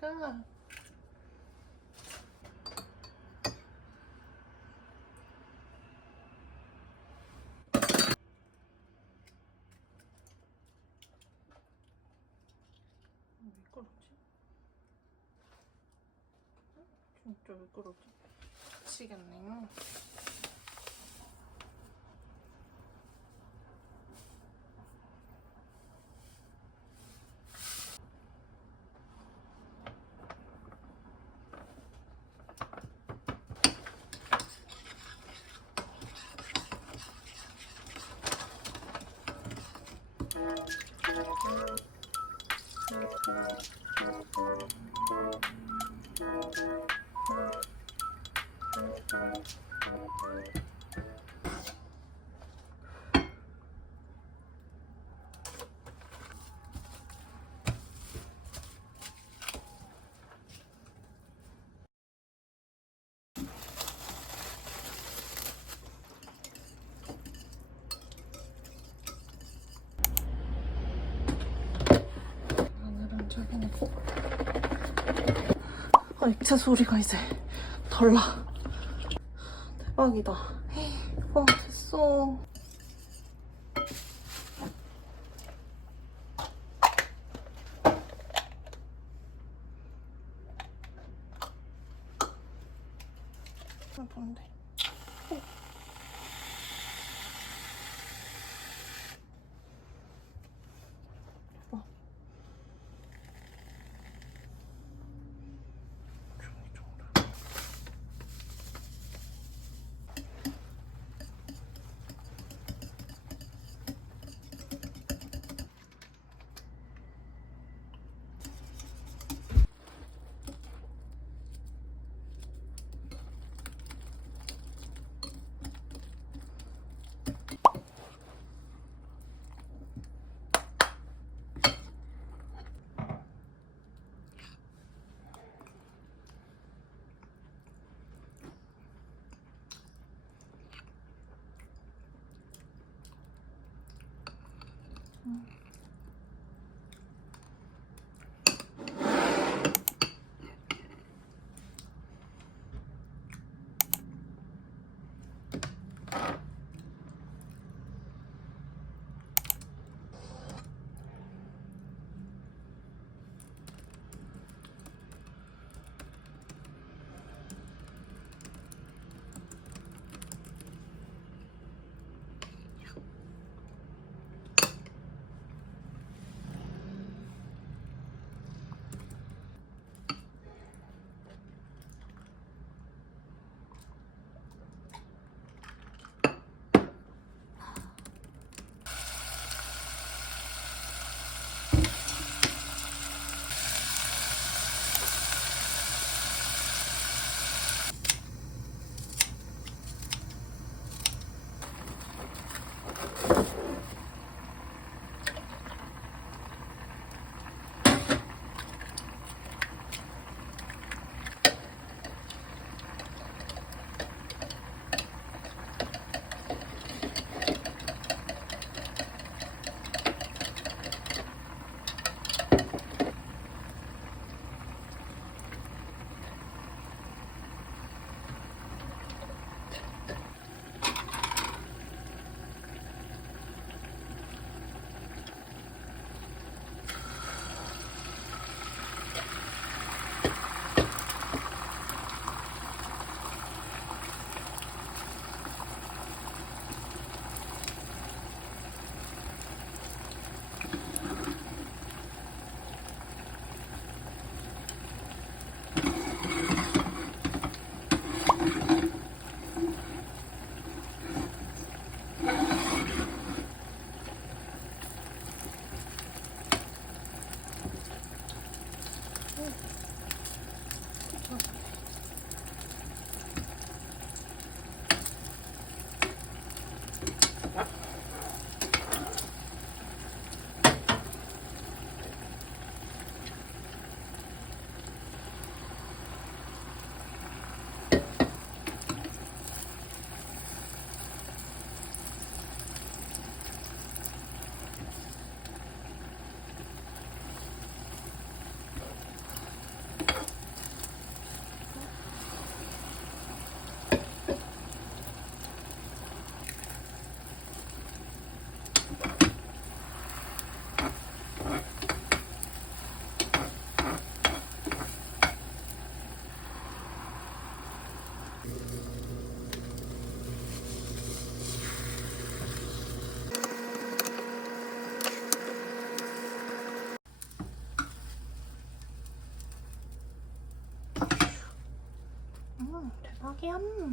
god. 왜 그러지? 진짜 왜 그러지? 미치겠네. 오늘은 저기는 액체 소리가 이제 덜 나. 대박이다. 됐어. 뭔데? 확인.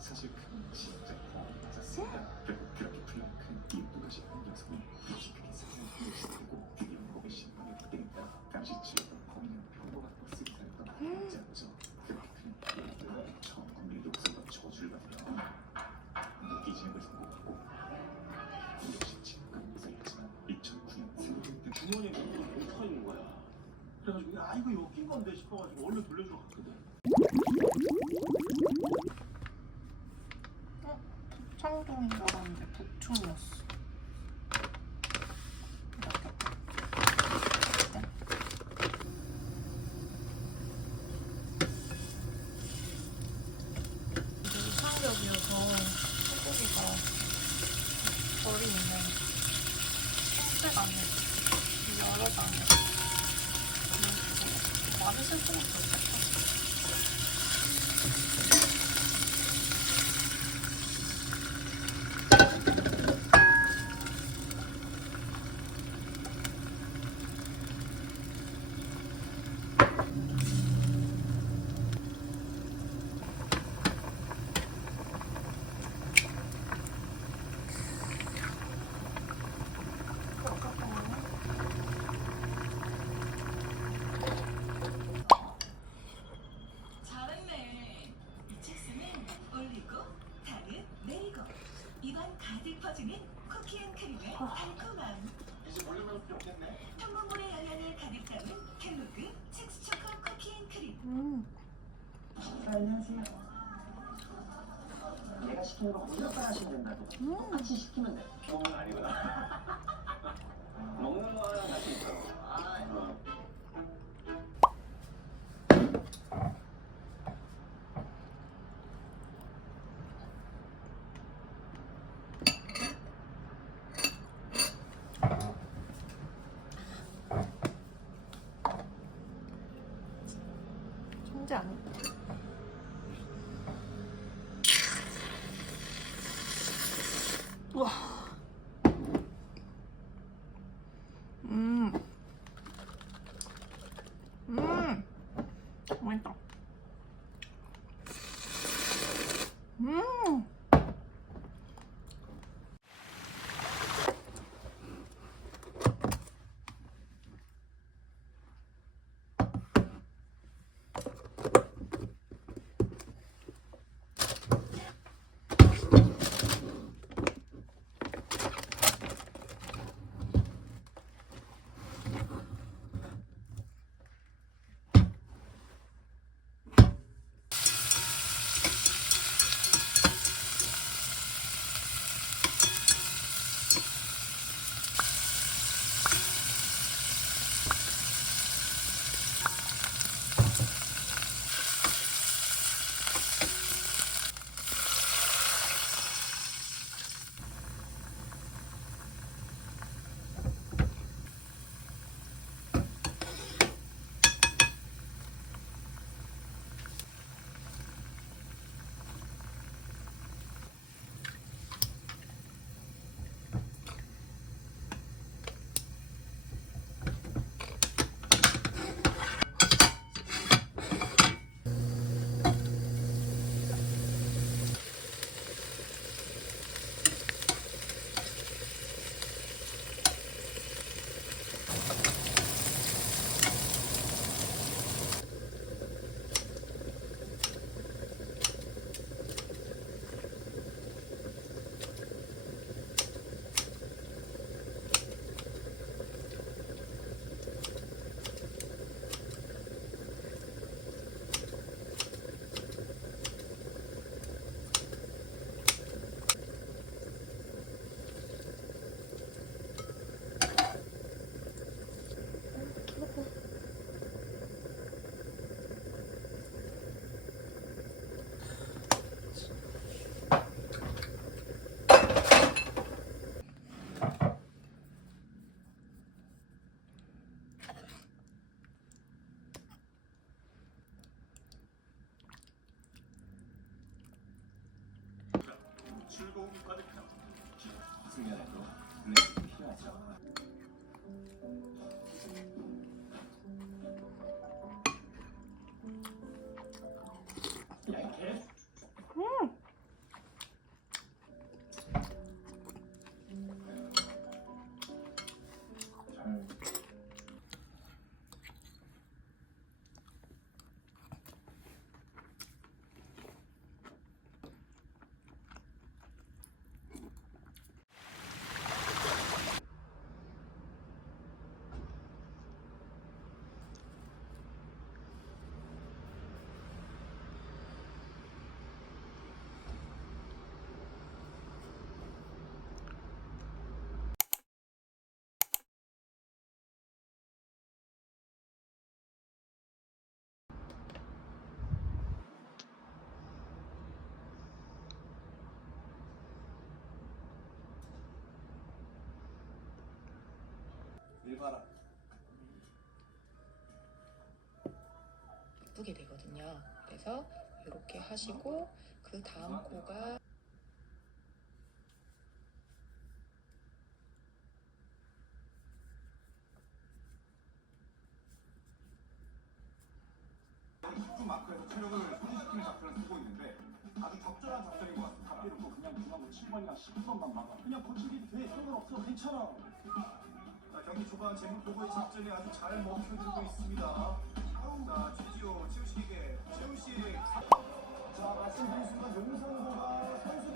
사실 큰 진짜 맞았습니다. 결국 그렇게 풀린 큰 이유도 없이 한 녀석이 역시 그게 사진을 시작하고 드디어 몸의 신분을 받으니까 당시 지었던 범인은 평범하고 쓰기 살던 남자죠. 그렇게 큰 이유도 처음 건물 욕설과 저주를 받으며 무기징역을 선고받고 역시 지금까지 무사했지만 2009년 생일 주머니에 돈이 뭉쳐 있는 거야. 그래가지고 야 이거 여긴 건데 싶어가지고 얼른 돌려주러 갔거든. 창동인 줄 알았는데 북충이었어. 이상적이어서 소고기가 결이 있네. 색색 안에 여러 장에 많이 쓸 수는 없겠다. 잘했네. 이 책상은 올리고 당은 내리고 입안 가득 퍼지는 쿠키앤크림의 달콤함. 이제 올려놓을 필요 없겠네. 평문물의 영양을 가득 담은 켈로그 첵스초코 쿠키앤크림. 안녕하세요. 내가 시키는 거 무조건 하시면 된다고. 똑같이 시키면 돼. 먹는 거 아니구나. 먹는 거 하나 할수 있어. 천재 아니야? 우와. 맛있다. 즐거움이 가득한 숙면에도 내 필요하죠. 야, 이 개. 잘 일봐라. 예쁘게 되거든요. 그래서 이렇게 하시고 그 다음 코가 식품 마크에서 체력을 소진시키는 작전을 쓰고 있는데 아주 적절한 작전인 것 같습니다. 앞뒤로 또 그냥 누가 뭐 7번이나 10번만 막아. 그냥 거칠기도 돼. 상관없어. 괜찮아. 자, 경기 초반 제목 보고의 작전이 아주 잘 먹혀들고 있습니다. 자, 최지호, 최우식에게 최우식. 자, 말씀드린 순간 용성호가 선수